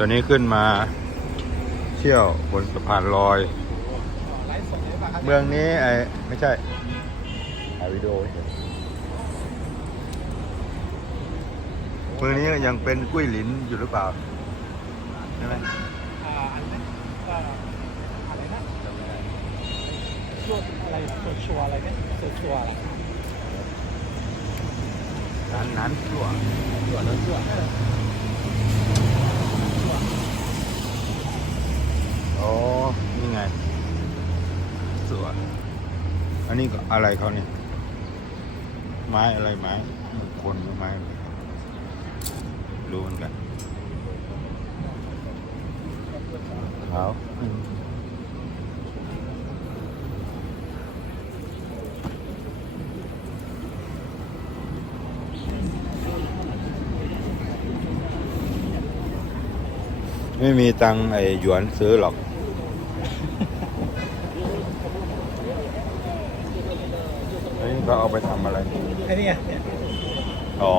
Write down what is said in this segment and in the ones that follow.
ตอนนี้ขึ้นมาเที่ยวบนสะพานลอย เมืองนี้ไอ้ไม่ใช่ถ่ายวิดีโอเมืองนี้ยังเป็นกุ้ยหลินอยู่หรือเปล่าใช่ไหมอ่าอันนั้นก็อะไรนะชัวอะไรชัวชัวอะไรเนี่ยชัวชัวอะไรร้านนั้นชั่วชัวแล้วชัว อ๋อ นี่ไง สวย อันนี้ก็อะไรเขาเนี่ย ไม้อะไรไม้มงคนหรือไม้อะไรรู้เหมือนกันขาวไม่มีตังไอหยวนซื้อหรอก เฮ้ยเขาเอาไปทำอะไร ไอ้นี่ไงเนี่ยอ๋อ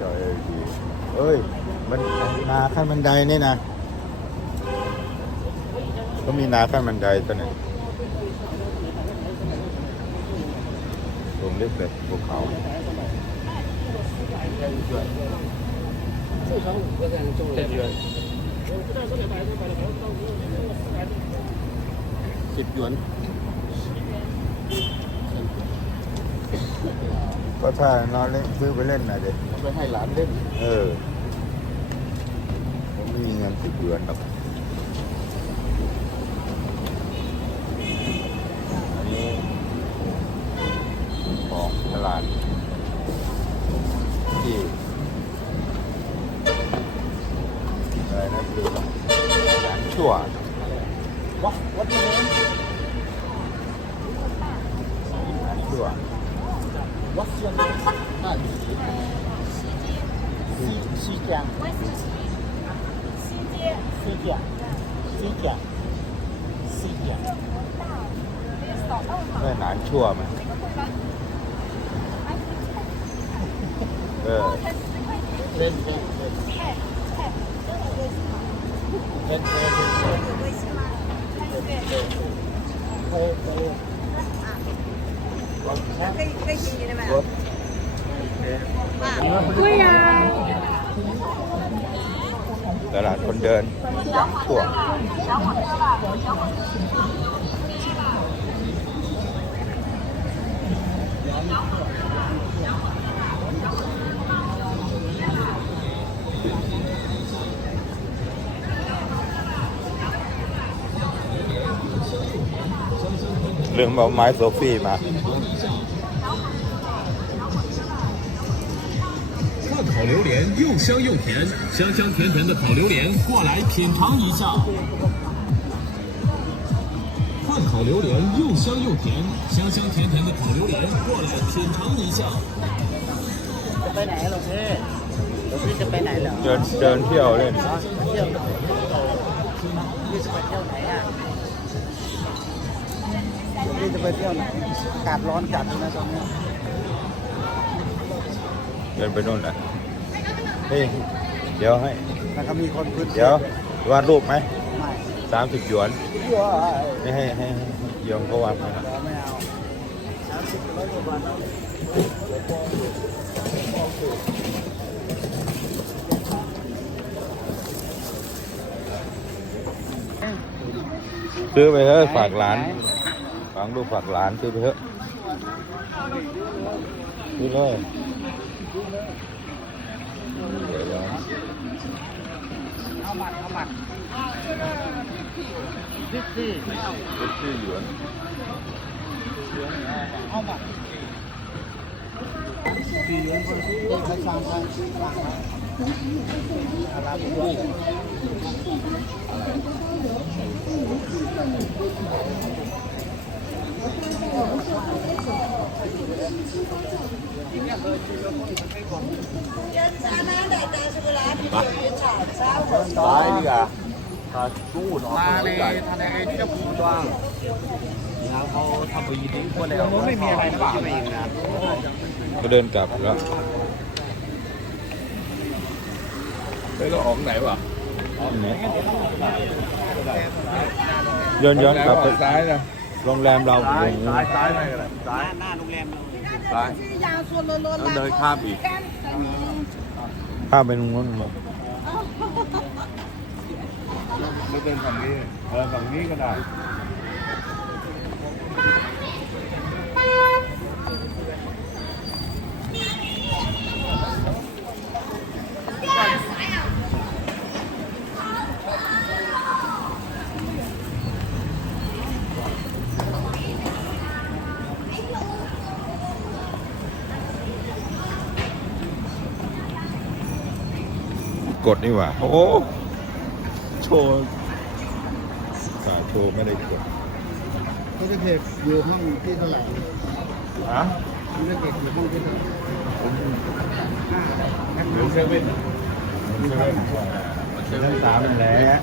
จอยดีเอ้ย มันนาขั้นบันไดนี่นะก็มีนาขั้นบันไดตัวนี้ตรงเล็กเลยภูเขา สิบหยวนก็ถ้านอนเล่นซื้อไปเล่นหน่อยเด็เอาไปให้หลานเล่น เออ ผมไม่มีเงินสิบเดือนหรอกอันนี้ของตลาดที่อะไรนะคือ store. What? What your name? Sure. What's your name? Hi. Xi Jiang. Xi Jiang. Xi Jiang. Xi Jiang. ได้หนานชั่วไหมเออเล่นเล่นเล่น ตลาดคนเดินอย่างชั่ว เรื่องเอาไม้โซฟี่มา 炭烤榴莲又香又甜，香香甜甜的烤榴莲，过来品尝一下。炭烤榴莲又香又甜，香香甜甜的烤榴莲，过来品尝一下。 จะไปไหนหรอพี่หลวงพี่จะไปไหนเหรอ เดินเดินเที่ยวเล่น เที่ยวพี่จะไปเที่ยวไหนอ่ะ พี่จะไปเที่ยวไหนอากาศร้อนจัดเลยนะตอนนี้เดินไปนู่นแหละเฮ้ยเดี๋ยวให้ แล้วก็มีคนพื้นเดี๋ยววาดรูปไหมไม่สามสิบหยวนเยอะไม่ให้ให้ให้โยมเขาวาดให้นะไม่เอาสามสิบร้อยกว่าบาทแล้วซื้อไปเถอะฝากหลาน ฝังลูกฝากหลานซื้อไปเถอะซื้อเลยเดี๋ยวนะเอาหมัดเอาหมัดพี่พี่ซื้อชื่อหยวนเอาหมัดสี่เหรียญคนที่ใครสั่งใครสั่งอะไรด้วยต ายดีกว่า 他中午的话拉可能嘞，他那个这不断了，然后他不一定过来。 ผมไม่มีอะไรหรือเปล่า ก็เดินกลับแล้ว 这个ออกไหนวะ ย้อนย้อนกลับไป ซ้ายนะ โรงแรมเรา ซ้าย อย่างนี้ ซ้ายซ้ายไปกันเลยซ้าย หน้าโรงแรมเรา ซ้ายเดินข้ามอีกข้ามไปตรงนู้นมาไม่เป็นฝั่งนี้เออฝั่งนี้ก็ได้ กดนี่หว่า โอ้ โชว์สายโชว์ไม่ได้กดเขาจะเก็บอยู่ห้องที่เท่าไหร่ฮะเขาจะเก็บอยู่ห้องที่เท่าไหร่หรือเซเว่นชั้นสามนั่นแหละ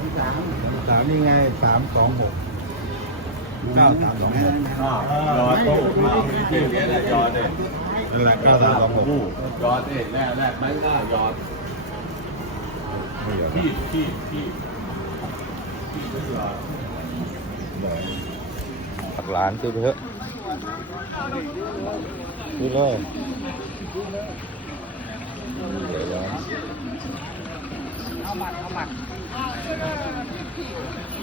ที่สามสามนี่ไงสามสองหกเก้าสามสองหกยอดตู้มาที่เหรียญยอดเด็ดนั่นแหละเก้าสามสองหกยอดเด็ดแรกแรกไม่ก็ยอดไม่เหรอ ที่ที่ที่ที่ก็ยอดผักหลานซื้อไปเถอะซื้อเลยเดี๋ยวร้อนเอาบัตรเอาบัตร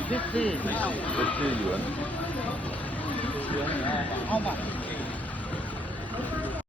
ที่สี่เป็นชื่อหยวนเอาบัตร